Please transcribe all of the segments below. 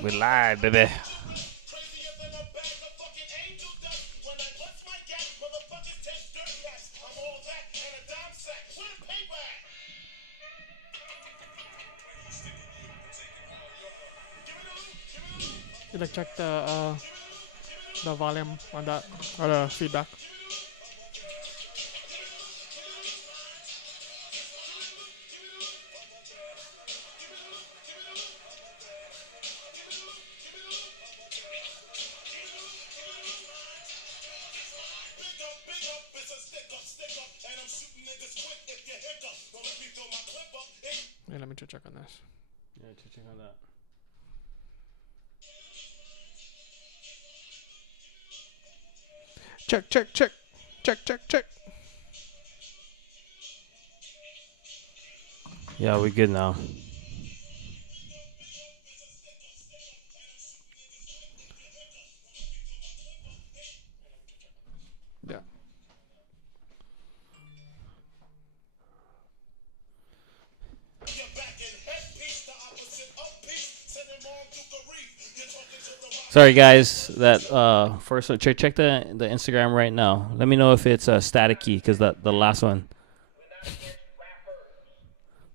We live, baby. You like check the volume on that or the feedback. Yeah, let me check on this. Yeah, check on that. Check. Yeah, we good now. Yeah. Sorry, guys. That first one, check the Instagram right now. Let me know if it's staticky, because the last one,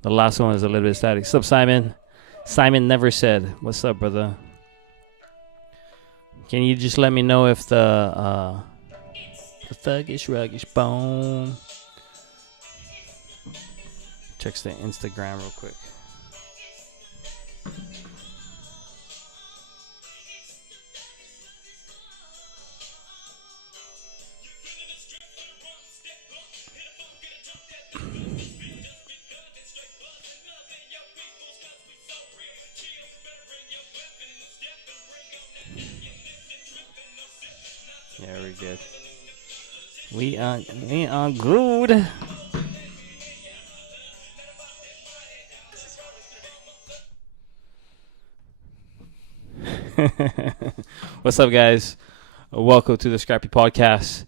the last one is a little bit static. What's up, Simon? Simon never said. What's up, brother? Can you just let me know if the thuggish ruggish bone checks the Instagram real quick. Yeah, we're good. We are good. What's up, guys? Welcome to the Scrappy Podcast,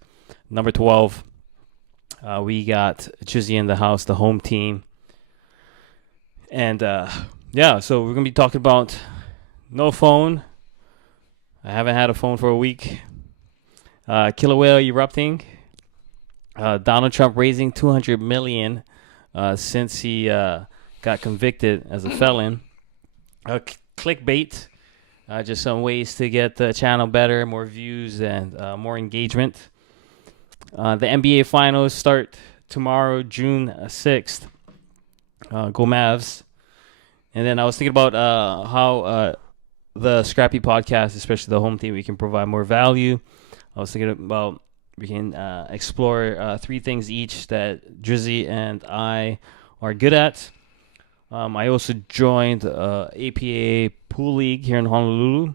number 12. We got Chizzy in the house, the home team. And yeah, so we're going to be talking about no phone. I haven't had a phone for a week. Killer whale erupting. Donald Trump raising $200 million since he got convicted as a felon. Clickbait. Just some ways to get the channel better, more views, and more engagement. The NBA Finals start tomorrow, June 6th. Go Mavs. And then I was thinking about how the Scrappy Podcast, especially the home team, we can provide more value. I was thinking about we can explore 3 things each that Drizzy and I are good at. I also joined APA Pool League here in Honolulu.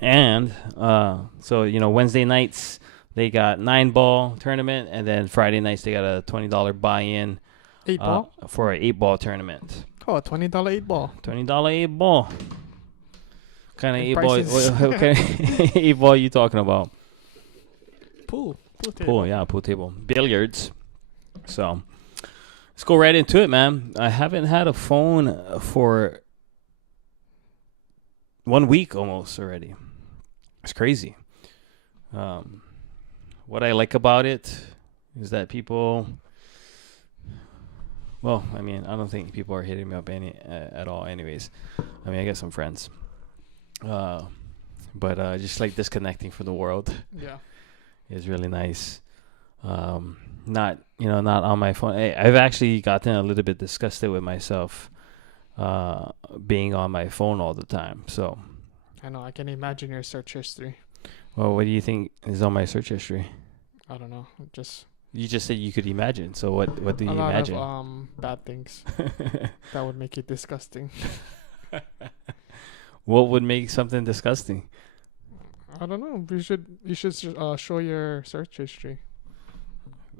And so, Wednesday nights, they got 9-ball tournament. And then Friday nights, they got a $20 buy-in 8-ball? For an 8-ball tournament. Oh, $20 8-ball. $20 8-ball. What kind of 8-ball? Prices. What kind of 8-ball you talking about? Pool table. Pool, yeah, pool table. Billiards. So, let's go right into it, man. I haven't had a phone for 1 week almost already. It's crazy. What I like about it is that people... Well, I mean, I don't think people are hitting me up at all anyways. I mean, I got some friends. But just like disconnecting from the world. Yeah. Is really nice. Not on my phone. I've actually gotten a little bit disgusted with myself being on my phone all the time. So I know. I can imagine your search history. well, what do you think is on my search history? I don't know. You just said you could imagine. So what do you a lot imagine? of bad things that would make it disgusting. What would make something disgusting? I don't know. You should show your search history.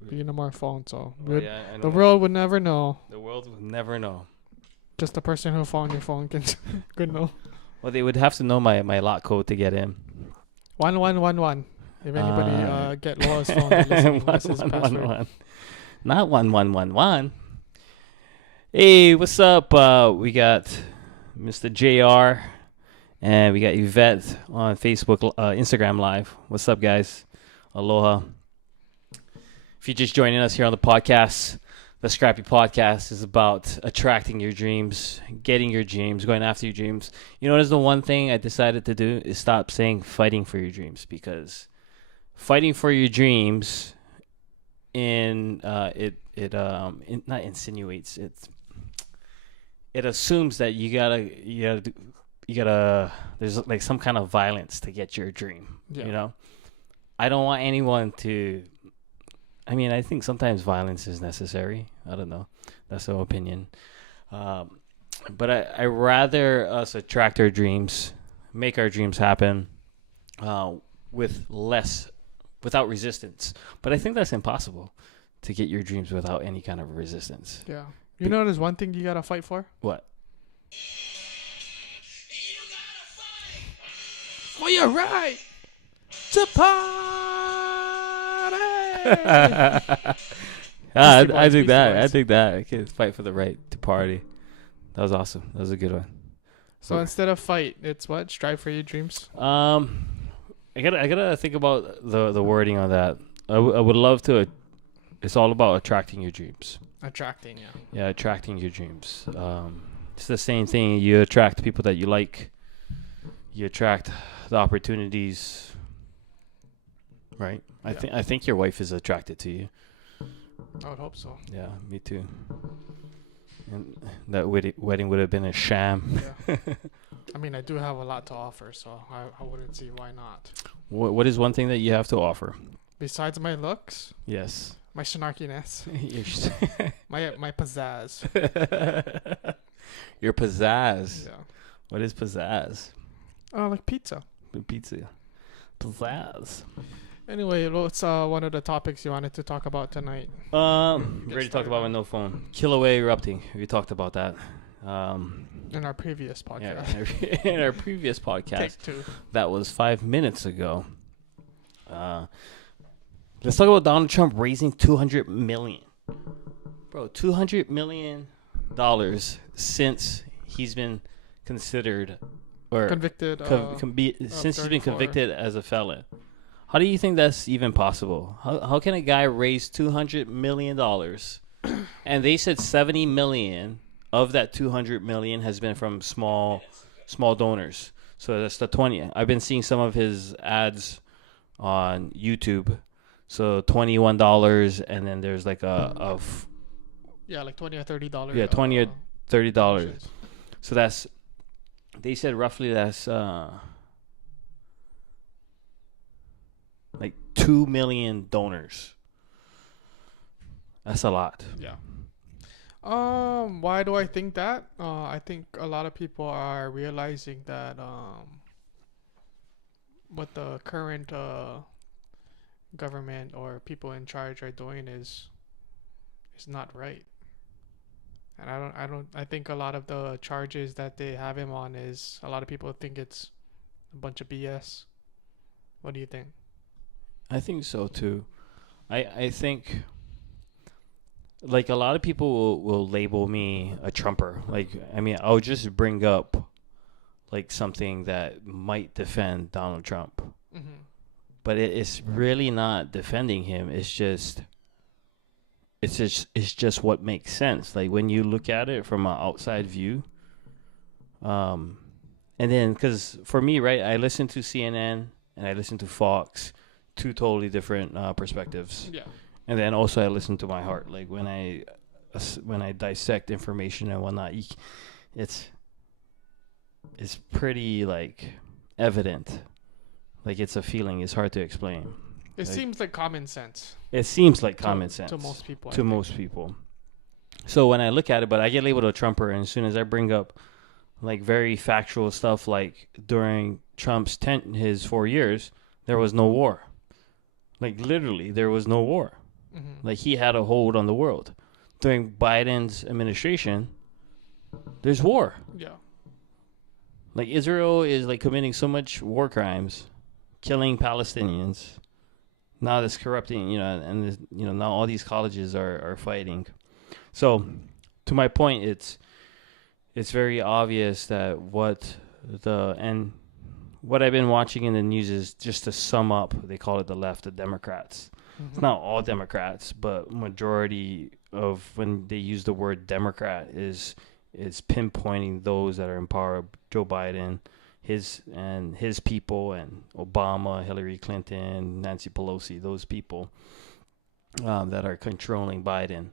Being on my phone, so the world would never know. The world would never know. Just the person who found your phone could know. Well, they would have to know my lock code to get in. 1111. If anybody get Loa's phone, they're listening, what's his password? Not 1111. Hey, what's up? We got Mr. JR And we got Yvette on Facebook, Instagram Live. What's up, guys? Aloha. If you're just joining us here on the podcast, the Scrappy podcast is about attracting your dreams, getting your dreams, going after your dreams. You know, what is the one thing I decided to do is stop saying fighting for your dreams, because fighting for your dreams not insinuates, it assumes that you gotta there's like some kind of violence to get your dream. Yeah. You know, I don't want anyone to. I mean, I think sometimes violence is necessary. I don't know. That's an opinion. But I rather us attract our dreams, make our dreams happen without resistance. But I think that's impossible to get your dreams without any kind of resistance. Yeah. You know, there's one thing you gotta fight for. What? For your right to party. I think that. I can fight for the right to party. That was awesome. That was a good one. So instead of fight, it's what? Strive for your dreams. I gotta think about the wording on that. I would love to. It's all about attracting your dreams. Attracting, yeah. Yeah, attracting your dreams. It's the same thing. You attract people that you like. You attract the opportunities. Right. Yeah. I think your wife is attracted to you. I would hope so. Yeah, me too. And that wedding would have been a sham. Yeah. I mean, I do have a lot to offer, so I wouldn't see why not. What is one thing that you have to offer? Besides my looks, Yes. my snarkiness, my pizzazz. Your pizzazz. Yeah. What is pizzazz? Like pizza. Pizza. Pizzazz. Anyway, what's one of the topics you wanted to talk about tonight? We already talked about my no phone. Kilauea erupting. We talked about that. In our previous podcast. Yeah, in our previous podcast. Take 2. That was 5 minutes ago. Let's talk about Donald Trump raising $200 million. Bro, $200 million since he's been considered or Convicted. since he's been convicted as a felon. How do you think that's even possible? How can a guy raise $200 million? And they said 70 million of that 200 million has been from small donors. So that's the 20. I've been seeing some of his ads on YouTube. So $21, and then there's like like $20 or $30. Yeah, $20 or $30. So that's, they said roughly that's like 2 million donors. That's a lot. Yeah. Why do I think that? I think a lot of people are realizing that what the current government or people in charge are doing is not right. And I think a lot of the charges that they have him on is, a lot of people think it's a bunch of BS. What do you think? I think so too. I think like a lot of people will label me a Trumper. Like, I mean, I'll just bring up like something that might defend Donald Trump. Mm-hmm. But it's really not defending him. It's just what makes sense. Like when you look at it from an outside view. And then, because for me, right, I listen to CNN and I listen to Fox, 2 totally different perspectives. Yeah. And then also I listen to my heart. Like when I dissect information and whatnot, it's pretty like evident. Like it's a feeling. It's hard to explain. It seems like common sense. It seems like common sense to most people. Most people. So when I look at it, but I get labeled a Trumper, and as soon as I bring up like very factual stuff, like during Trump's his 4 years, there was no war. Like literally, there was no war. Mm-hmm. Like he had a hold on the world. During Biden's administration, there's war. Yeah. Like Israel is like committing so much war crimes, killing Palestinians. Now that's corrupting, and now all these colleges are fighting. So, to my point, it's very obvious that what and what I've been watching in the news is, just to sum up, they call it the left, the Democrats. It's not all Democrats, but majority of when they use the word Democrat is pinpointing those that are in power. Joe Biden, his people, and Obama, Hillary Clinton, Nancy Pelosi, those people that are controlling Biden,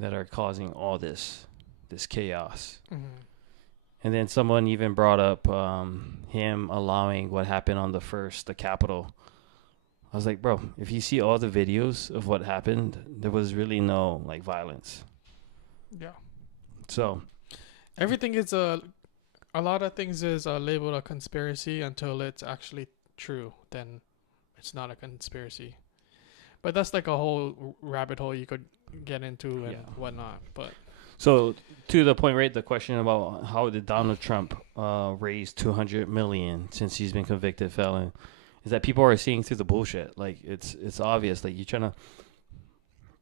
that are causing all this chaos. And then someone even brought up him allowing what happened on the Capitol. I was like, bro, if you see all the videos of what happened, there was really no like violence. Yeah. So everything is a lot of things is labeled a conspiracy until it's actually true. Then it's not a conspiracy. But that's like a whole rabbit hole you could get into and whatnot. But so to the point, right? The question about how did Donald Trump raise $200 million since he's been convicted felon, is that people are seeing through the bullshit. Like it's obvious. Like you're trying to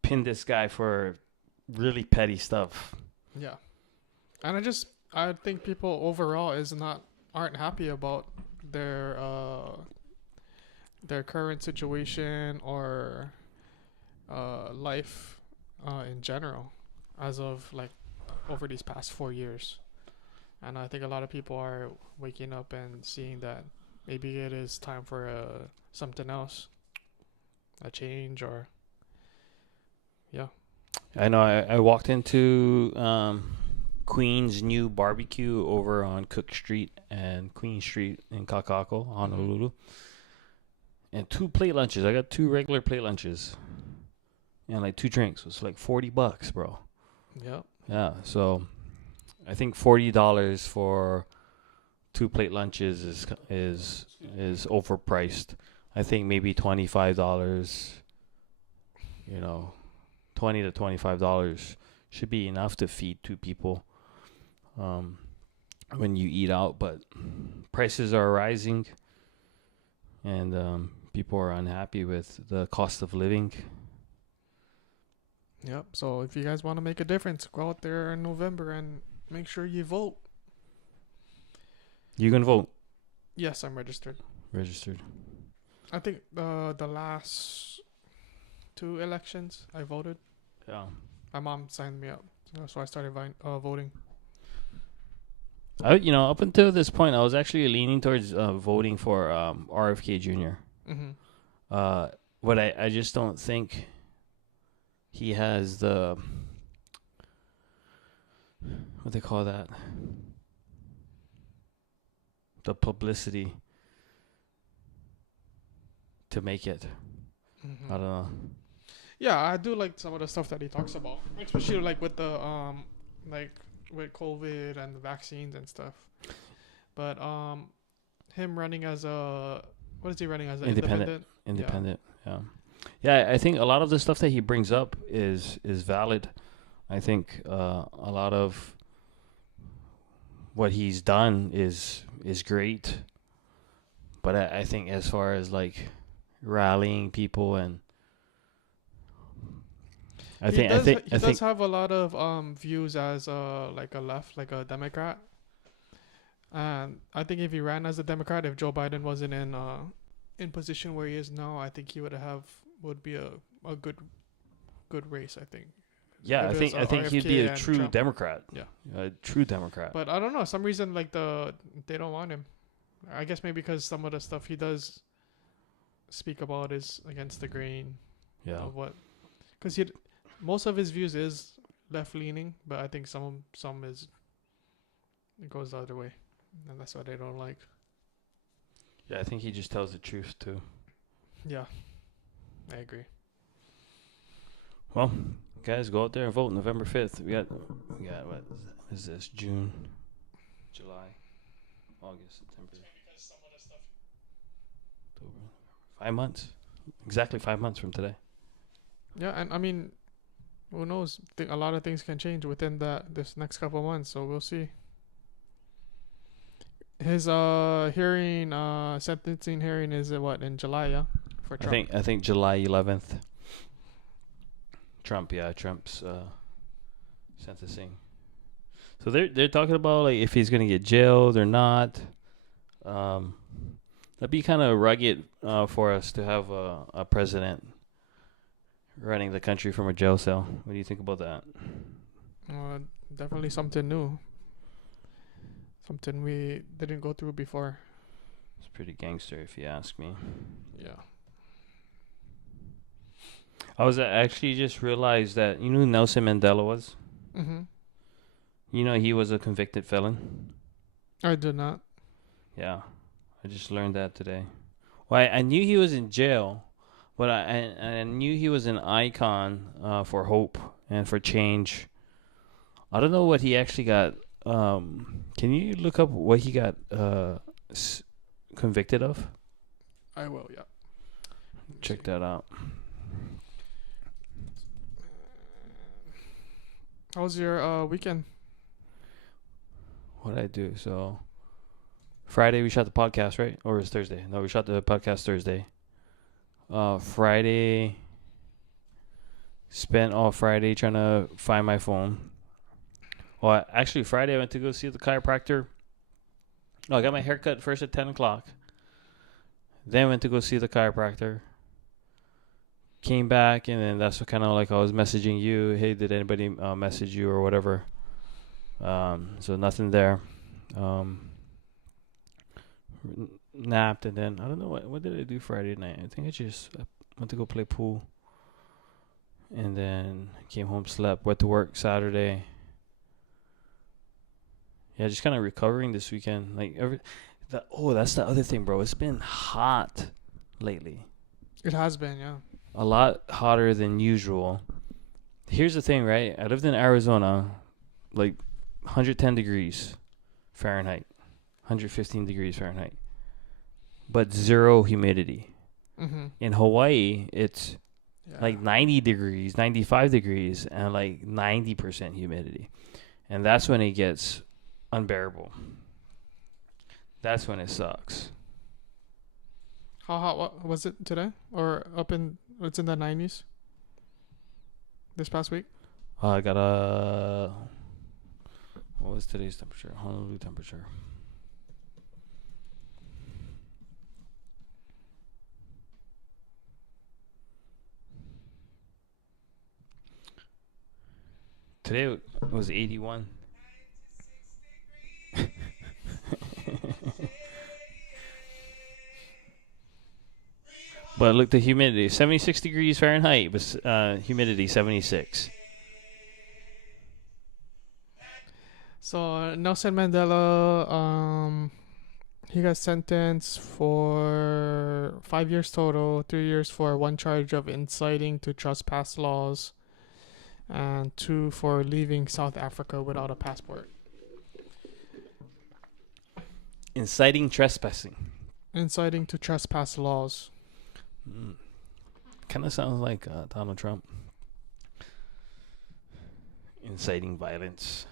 pin this guy for really petty stuff. Yeah, and I think people overall aren't happy about their current situation or life in general as of like over these past 4 years. And I think a lot of people are waking up and seeing that maybe it is time for something else, a change, or I know. I walked into Queen's new barbecue over on Cook Street and Queen Street in Kakako, Honolulu, and 2 plate lunches. I got 2 regular plate lunches and like 2 drinks. It was like $40, bro. Yep. Yeah. So I think $40 for 2 plate lunches is overpriced. I think maybe $25, $20 to $25 should be enough to feed 2 people when you eat out. But prices are rising, and people are unhappy with the cost of living. Yep. So if you guys want to make a difference, go out there in November and make sure you vote. You can vote. Yes, I'm registered. I think the last 2 elections I voted. Yeah. My mom signed me up, so I started voting. Up until this point, I was actually leaning towards voting for RFK Jr. But I just don't think he has the, what they call that, the publicity to make it. I don't know. Yeah, I do like some of the stuff that he talks about, especially like with the like with COVID and the vaccines and stuff. But him running as what is he running as? Independent. Yeah. I think a lot of the stuff that he brings up is valid. I think a lot of what he's done is great. But I think as far as like rallying people, and he does have a lot of views as like a left, like a Democrat. And I think if he ran as a Democrat, if Joe Biden wasn't in position where he is now, I think he would be a good race, I think. Yeah, I think he'd be a true Trump. Democrat. Yeah, a true Democrat. But I don't know, some reason like they don't want him. I guess maybe because some of the stuff he does speak about is against the grain. Yeah. Of what? Because most of his views is left leaning, but I think some is it goes the other way, and that's what they don't like. Yeah, I think he just tells the truth too. Yeah, I agree. Well, guys, go out there and vote November 5th. We got what is this? June, July, August, September. Because some of the stuff. October, 5 months. Exactly 5 months from today. Yeah, and I mean, who knows? A lot of things can change within this next couple of months, so we'll see. His sentencing hearing is what, in July, yeah, for Trump. I think July 11th. Trump's sentencing. So they're talking about like if he's gonna get jailed or not. That'd be kind of rugged for us to have a president running the country from a jail cell. What do you think about that? Definitely something new. Something we didn't go through before. It's pretty gangster, if you ask me. Yeah. I was actually just realized that you know who Nelson Mandela was. Mhm. You know he was a convicted felon. I did not. Yeah, I just learned that today. Well, I knew he was in jail, but I knew he was an icon for hope and for change. I don't know what he actually got. Can you look up what he got convicted of? I will. Yeah. Check that out. How was your weekend? What did I do? So Friday we shot the podcast, right? Or it was Thursday? No, we shot the podcast Thursday. Friday, spent all Friday trying to find my phone. Well, actually, Friday I went to go see the chiropractor. Oh, I got my hair cut first at 10 o'clock. Then went to go see the chiropractor. Came back, and then that's what kind of like I was messaging you. Hey, did anybody message you or whatever? So nothing there. Napped, and then I don't know what did I do Friday night. I think I just went to go play pool, and then came home, slept, went to work Saturday. Yeah, just kind of recovering this weekend. Like that's the other thing, bro. It's been hot lately. It has been, yeah. A lot hotter than usual. Here's the thing, right? I lived in Arizona, like 110 degrees Fahrenheit, 115 degrees Fahrenheit, but zero humidity. Mm-hmm. In Hawaii, it's like 90 degrees, 95 degrees, and like 90% humidity. And that's when it gets unbearable. That's when it sucks. How hot was it today? Or it's in the 90s? This past week? I got what was today's temperature? Honolulu temperature. Today it was 81. But look, the humidity, 76 degrees Fahrenheit, but humidity 76. So Nelson Mandela, he got sentenced for 5 years total, 3 years for one charge of inciting to trespass laws, and 2 for leaving South Africa without a passport. Inciting trespassing. Inciting to trespass laws. Kind of sounds like Donald Trump. Inciting violence.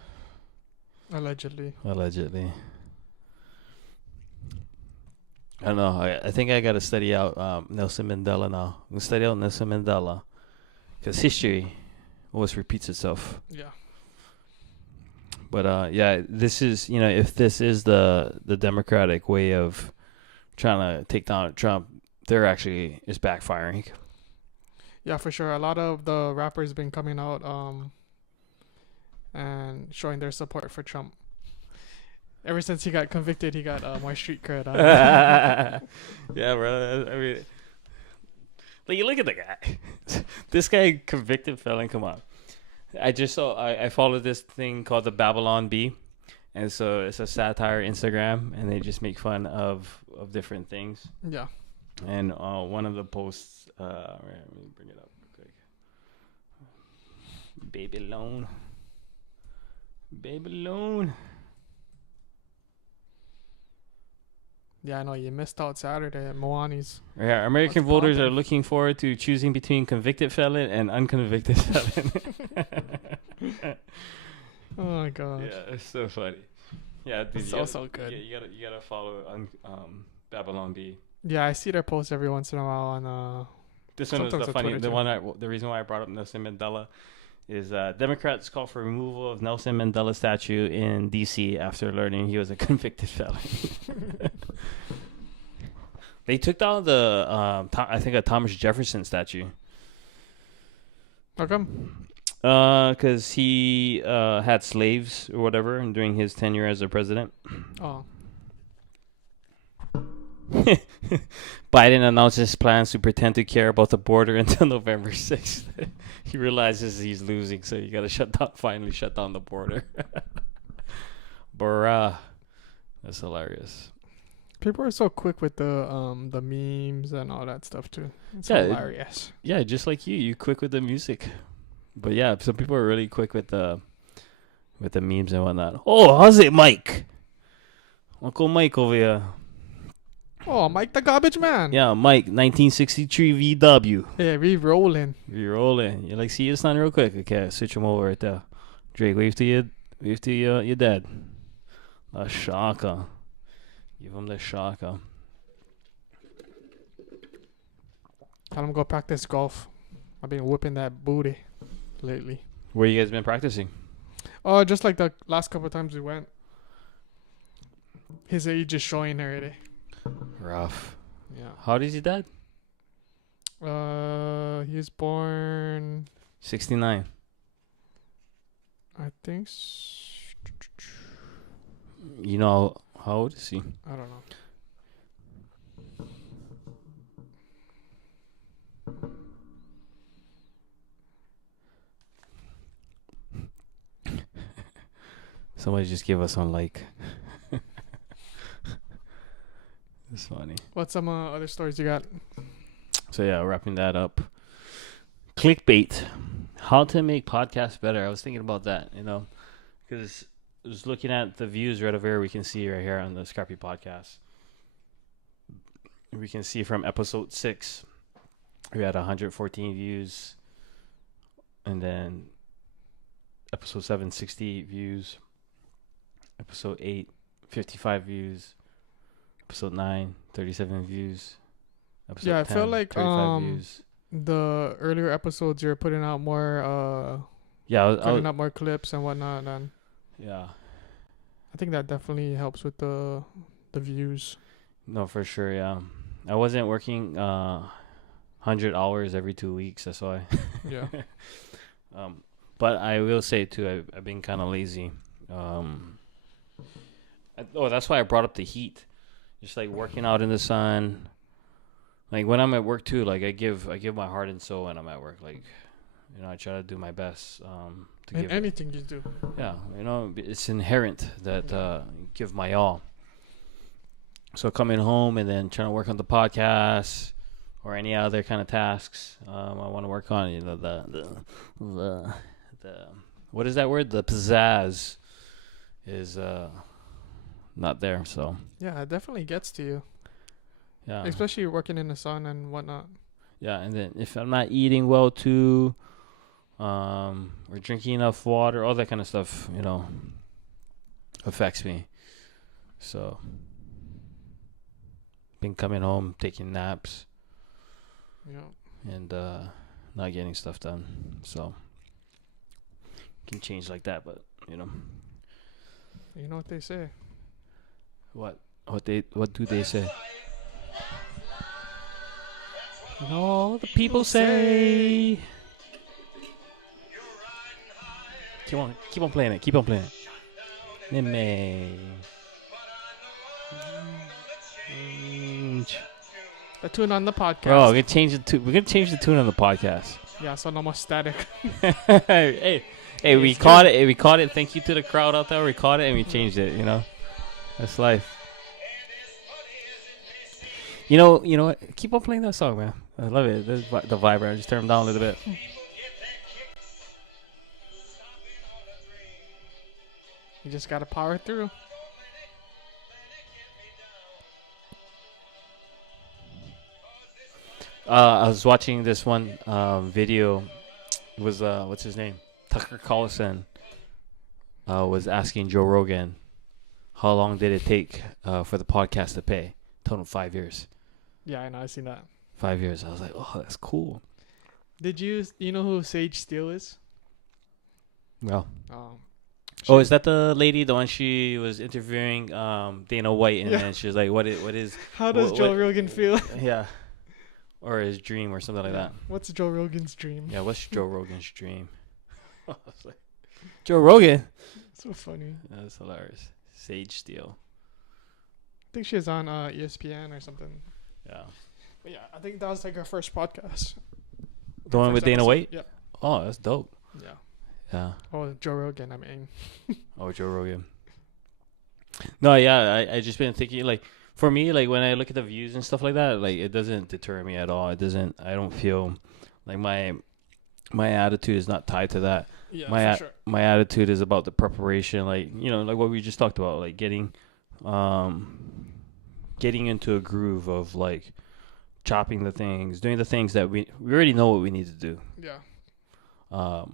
Allegedly. I don't know. I think I got to study out Nelson Mandela now. I'm going to study out Nelson Mandela. Because history always repeats itself. Yeah. But yeah, this is, if this is the Democratic way of trying to take down Trump, they're actually is backfiring. Yeah, for sure. A lot of the rappers been coming out and showing their support for Trump. Ever since he got convicted, he got more street cred. Yeah, bro. I mean, like, you look at the guy. This guy, convicted felon. Come on. I just saw. I followed this thing called the Babylon Bee, and so it's a satire Instagram, and they just make fun of different things. Yeah. And one of the posts, let me bring it up real quick. Baby loan. Yeah, I know you missed out Saturday at Moani's. Yeah, American voters are looking forward to choosing between convicted felon and unconvicted felon. Oh my god. Yeah, it's so funny. Yeah, dude, so good. Yeah, you gotta follow Babylon Bee. Yeah, I see their posts every once in a while on This one was the funny. The reason why I brought up Nelson Mandela is Democrats call for removal of Nelson Mandela statue in D.C. after learning he was a convicted felon. They took down the I think a Thomas Jefferson statue. How come? Because he had slaves or whatever during his tenure as a president. Oh. Biden announced his plans to pretend to care about the border until November 6th. He realizes he's losing, so you gotta finally shut down the border. Bruh. That's hilarious. People are so quick with the memes and all that stuff too. It's Yeah, hilarious. Yeah, just like you quick with the music. But yeah, some people are really quick with the memes and whatnot. Oh, how's it, Mike? Uncle Mike over here. Oh, Mike the Garbage Man. Yeah, Mike, 1963 VW. Yeah, we rolling. You're rolling. You're like, see, it's not real quick. Okay, switch him over right there. Drake, wave to your dad. A shaka. Give him the shaka. Tell him go practice golf. I've been whipping that booty lately. Where you guys been practicing? Oh, just like the last couple of times we went. His age is showing already. Rough. Yeah. How old is your dad? He was born, 69. I think. You know, how old is he? I don't know. Somebody just give us some like. It's funny. What some other stories you got? So yeah, wrapping that up. Clickbait. How to make podcasts better. I was thinking about that, because I was looking at the views right over here. We can see right here on the Scrappy podcast. We can see from episode 6, we had 114 views. And then episode 7, 68 views. Episode 8, 55 views. Episode 9, 37 views. Episode Yeah, I 10, feel like 35 views. the earlier episodes you're putting out more Yeah, up more clips and whatnot, and yeah. I think that definitely helps with the views. No, for sure, yeah. I wasn't working 100 hours every 2 weeks, that's why. Yeah. But I will say too, I've been kind of lazy. That's why I brought up the heat. Just like working out in the sun. Like when I'm at work too, like I give my heart and soul when I'm at work. Like, I try to do my best to In give anything you do. Yeah, it's inherent that give my all. So coming home and then trying to work on the podcast or any other kind of tasks, I want to work on the what is that word? The pizzazz is not there. So Yeah, it definitely gets to you. yeah, Especially working in the sun and whatnot. yeah, and then if I'm not eating well too, or drinking enough water, all that kind of stuff, affects me. So been coming home, taking naps, Yeah. and not getting stuff done. So can change like that, but You know what they say. what do they say? All the people say. Keep on playing it. Keep on playing it. The tune on the podcast. Bro, we're gonna change the tune on the podcast. Yeah, so no more static. hey, we caught it. We caught it. Thank you to the crowd out there. We caught it and we changed it. That's life. You know what? Keep on playing that song, man. I love it. The vibe. Just turn them down a little bit. You just gotta power through. I was watching this one video. It was what's his name? Tucker Carlson was asking Joe Rogan, how long did it take for the podcast to pay? Told him 5 years. Yeah, I know. I seen that. 5 years. I was like, oh, that's cool. Did you know who Sage Steele is? Well, Oh, is that the lady, the one she was interviewing Dana White, and then she was like, what is How does Joe Rogan feel? yeah, or his dream or something like that. What's Joe Rogan's dream? Yeah, what's Joe Rogan's dream? I was like, Joe Rogan. So funny. That's hilarious. Sage Steele. I think she was on ESPN or something. Yeah. But yeah, I think that was like her first podcast. The one with Dana White? Yeah. Oh, that's dope. Yeah. Yeah. Oh, Joe Rogan, I mean. Oh, Joe Rogan. No, yeah, I just been thinking, like, for me, like, when I look at the views and stuff like that, like, it doesn't deter me at all. I don't feel like my attitude is not tied to that. Yeah, for sure. My attitude is about the preparation, like, like what we just talked about, like getting into a groove of like chopping the things, doing the things that we already know what we need to do. Yeah.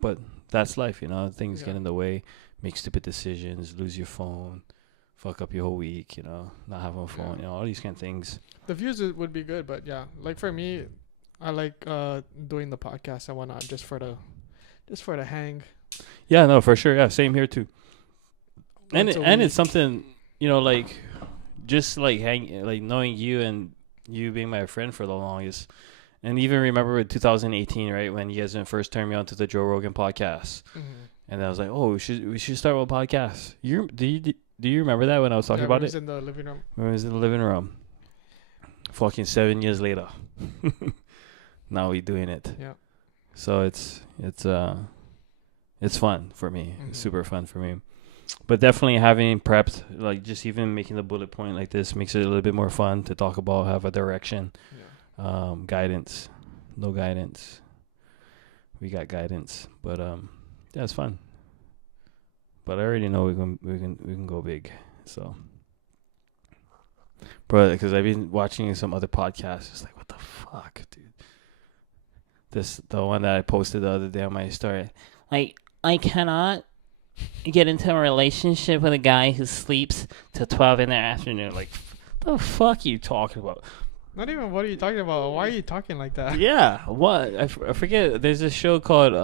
But that's life, things get in the way, make stupid decisions, lose your phone, fuck up your whole week, not having a phone, all these kind of things. The views would be good, but yeah, like for me, I like doing the podcast and whatnot just for the hang. Yeah, no, for sure. Yeah, same here too. And it's something, like just like knowing you and you being my friend for the longest. And even remember in 2018, right, when you guys first turned me on to the Joe Rogan podcast. Mm-hmm. And I was like, oh, we should start with a podcast. Do you remember that when I was talking about it? Was in the living room. When I was in the living room. Fucking 7 years later. Now we doing it. Yeah. So it's fun for me. Mm-hmm. It's super fun for me. But definitely having prepped, like just even making the bullet point like this makes it a little bit more fun to talk about, have a direction. Yeah. Guidance. No guidance. We got guidance. But yeah, it's fun. But I already know we can go big. So bro, because I've been watching some other podcasts. It's like, what the fuck, dude? The one that I posted the other day on my story. Like, I cannot get into a relationship with a guy who sleeps till 12 in the afternoon. Like, the fuck are you talking about? Not even what are you talking about? Why are you talking like that? Yeah, what? I forget. There's a show called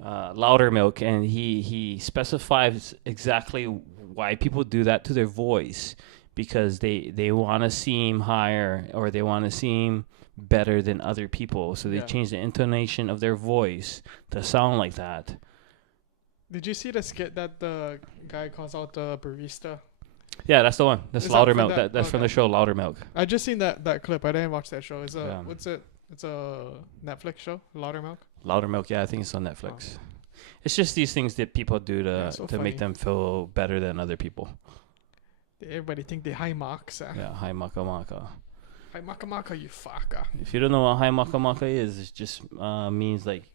Louder Milk, and he specifies exactly why people do that to their voice. Because they want to seem higher, or they want to seem better than other people. So they change the intonation of their voice to sound like that. Did you see the skit that the guy calls out the barista? Yeah, that's the one. That's Louder Milk. That's from the show Louder Milk. I just seen that clip. I didn't watch that show. What's it? It's a Netflix show, Louder Milk? Louder Milk, yeah, I think it's on Netflix. Oh. It's just these things that people do to make them feel better than other people. Everybody think they high marks. Yeah, high maka maka. High maka maka, you fucker. If you don't know what high maka maka is, it just means like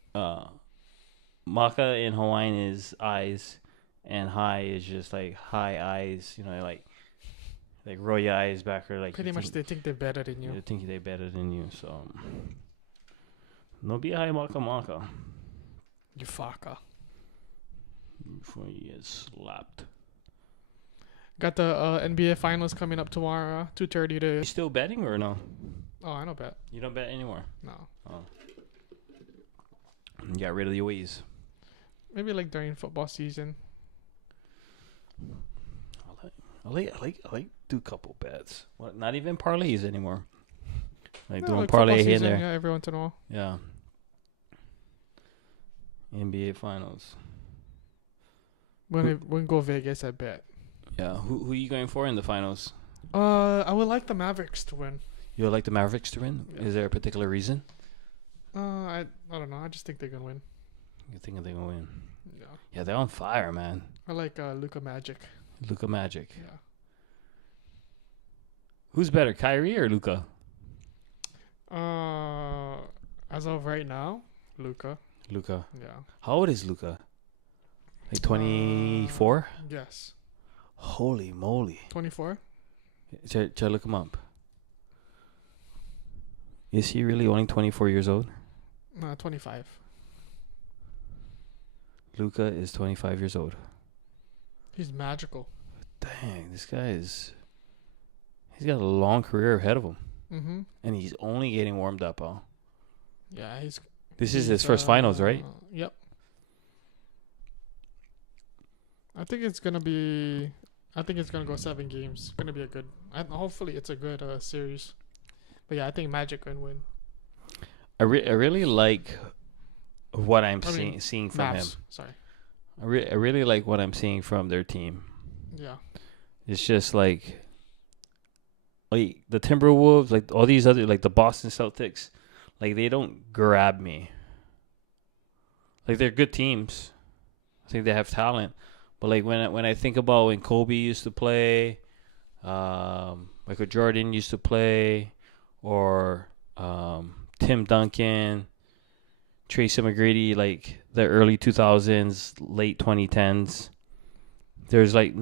maka in Hawaiian is eyes, and high is just like high eyes. Like roll your eyes back, or like pretty much they think they're better than you. They think they're better than you. So no be high maka maka. You fucker. Before you get slapped. Got the NBA Finals coming up tomorrow, 2:30 to. You still betting or no? Oh, I don't bet. You don't bet anymore? No. Oh. You got rid of the ways. Maybe like during football season. I like do a couple bets. What? Not even parlays anymore. Like doing like parlay here and there. Yeah, every once in a while. Yeah. NBA Finals. When go Vegas, I bet. Yeah, who are you going for in the finals? I would like the Mavericks to win. You would like the Mavericks to win? Yeah. Is there a particular reason? I don't know. I just think they're gonna win. You think they're gonna win? Yeah. Yeah, they're on fire, man. I like Luka Magic. Luka Magic. Yeah. Who's better, Kyrie or Luka? As of right now, Luka. Luka. Yeah. How old is Luka? Like 24? Yes. Holy moly. 24? Try to look him up. Is he really only 24 years old? 25. Luka is 25 years old. He's magical. Dang, this guy he's got a long career ahead of him. Mm-hmm. And he's only getting warmed up, huh? Yeah, This is his first finals, right? Yep. I think it's gonna be. I think it's gonna go 7 games. It's gonna be a good. Hopefully, it's a good series. But yeah, I think Magic can win. I really like what I'm I mean, seeing from him. Mavs. Sorry. I really like what I'm seeing from their team. Yeah. It's just like the Timberwolves, like all these other, like the Boston Celtics, like they don't grab me. Like they're good teams. I think they have talent, but like when I think about when Kobe used to play, Michael Jordan used to play, or Tim Duncan, Tracy McGrady, like the early 2000s, late 2010s. There's like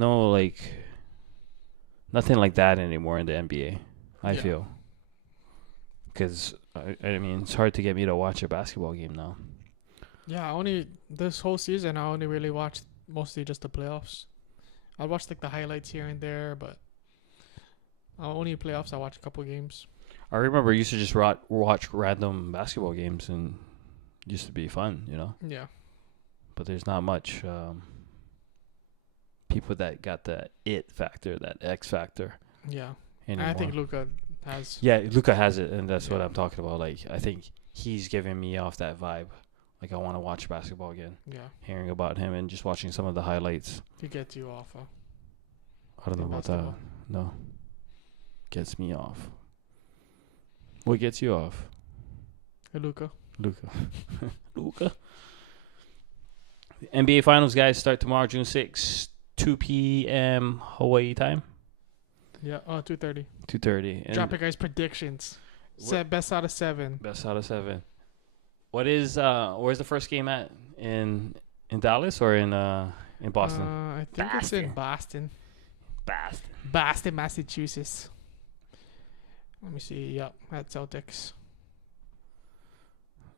nothing like that anymore in the NBA. I Yeah. feel, because I mean it's hard to get me to watch a basketball game now. Yeah. This whole season, I only really watched mostly just the playoffs. I watched like the highlights here and there, but only playoffs. I watched a couple games. I remember I used to just watch random basketball games and it used to be fun, you know. Yeah. But there's not much people that got that it factor, that X factor Yeah. anymore. I think Luka has. Yeah, Luca has it, and that's what Yeah. I'm talking about. Like, I think he's giving me off that vibe. Like, I want to watch basketball again. Yeah. Hearing about him and just watching some of the highlights. He gets you off. I don't know in about that. basketball. No. Gets me off. What gets you off? Luka. Luca. Luca. The NBA Finals, guys, start tomorrow, June 6th, 2 p.m. Hawaii time. Yeah. 2:30. 2:30. Drop your guys' predictions. Set best out of 7. Best out of 7. What is where's the first game at? In Dallas or in Boston? I think it's in Boston. Boston, Massachusetts. Let me see. Yep, at Celtics.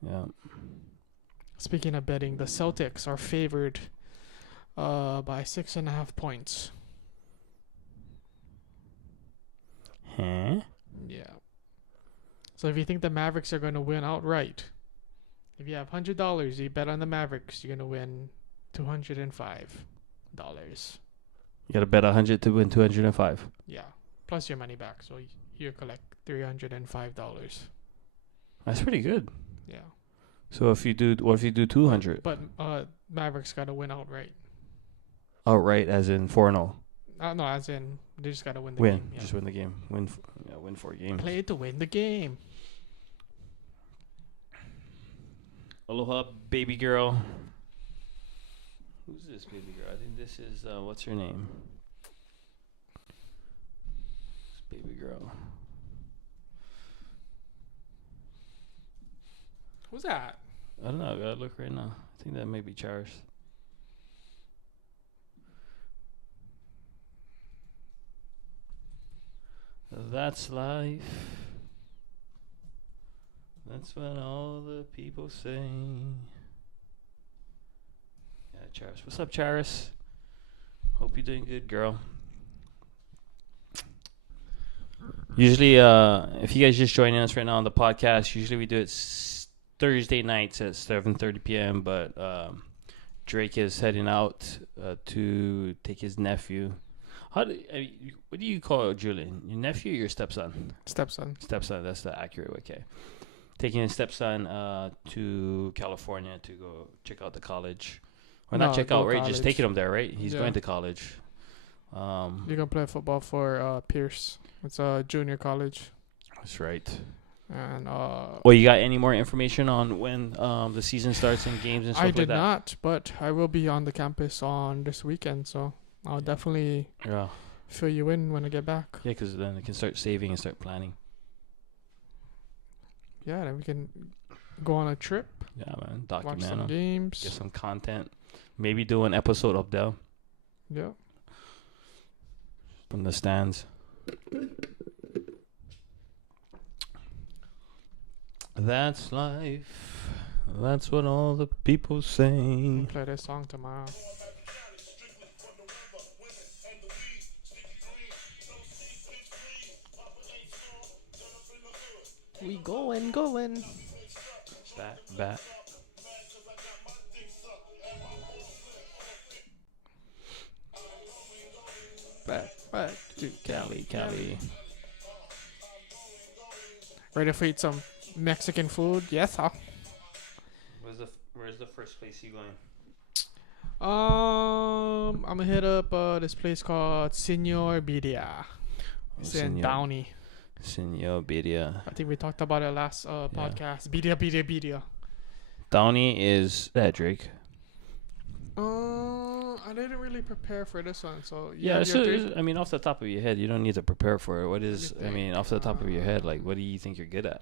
Yeah. Speaking of betting, the Celtics are favored by 6.5 points. Huh? Yeah. So if you think the Mavericks are going to win outright, if you have $100, you bet on the Mavericks, you're going to win $205. You got to bet 100 to win 205. Yeah. Plus your money back. So you collect $305. That's pretty good. Yeah. So if you do 200 But Mavericks got to win outright. outright, as in 4-0, No, as in they just got to win the win, game. Yeah. just win the game, win 4 games. Play it to win the game. Aloha, baby girl. Who's this baby girl? I think this is what's her name? This baby girl. Who's that? I don't know. I gotta look right now. I think that may be Charis. That's life. That's what all the people say. Yeah, Charis. What's up, Charis? Hope you're doing good, girl. Usually, if you guys just joining us right now on the podcast, usually we do it Thursday nights at 7:30 p.m. But Drake is heading out to take his nephew. What do you call Julian? Your nephew or your stepson? Stepson. Stepson. That's the accurate way. Okay. Taking his stepson to California to go check out the college. Or not check out, right? College. Just taking him there, right? He's Yeah. going to college. You can play football for Pierce. It's a junior college. That's right. And Well, you got any more information on when the season starts and games and stuff I like that? did not, but I will be on the campus on this weekend, so I'll definitely Yeah. fill you in when I get back. Yeah, because then I can start saving and start planning. Yeah, then we can go on a trip, Yeah, man. watch Document some them. games. Get some content. Maybe do an episode up there Yeah. from the stands. That's life. That's what all the people say. We'll play this song tomorrow. We going. Back. back to Cali. Ready to eat some Mexican food? Yes, huh? Where's the first place you going? I'm gonna hit up this place called Senor Birria. It's in Downey. Senor Birria. I think we talked about it last podcast. Birria. Downey is that Drake. I didn't really prepare for this one, so I mean, off the top of your head, you don't need to prepare for it. What is? I mean, off the top of your head, like, what do you think you're good at?